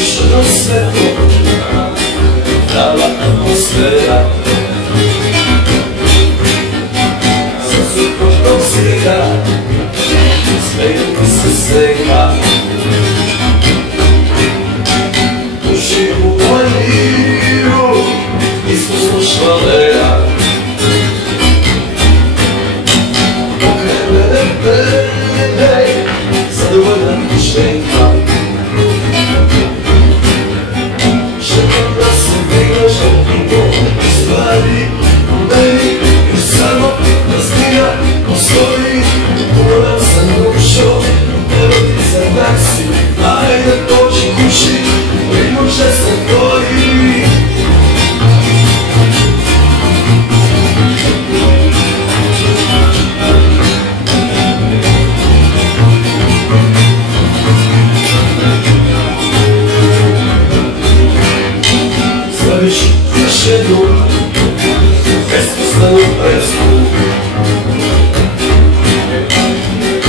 Pušteno svetlo, prava atmosfera, sa suprotnog svijeta, smejem se svega. Duši u planiru, iskusno švalera, okrene pene, zadovoljan švenka. Želim da se diglaš i stvari u meni, jer samo razdija postoji. Moram sam dušo, evo ti za taksi, ajde dođi kući, limu česne koji. Staviš još jednu besposlenu presku,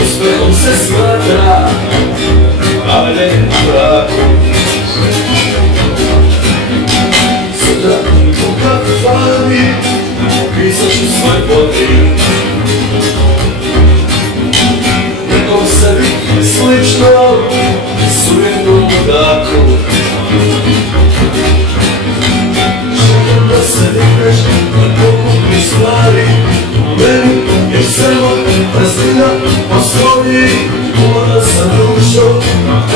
uspehom se smatra, ali ne u braku. Sutra u kafani pisat ću svoj podvig, nekom sebi slično, sujetnom ludaku. Želim da se digneš na pokupni stvari u meni, jer samo praznina postoji. Moram sam dušo,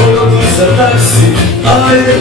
ono ti za taksi, ajde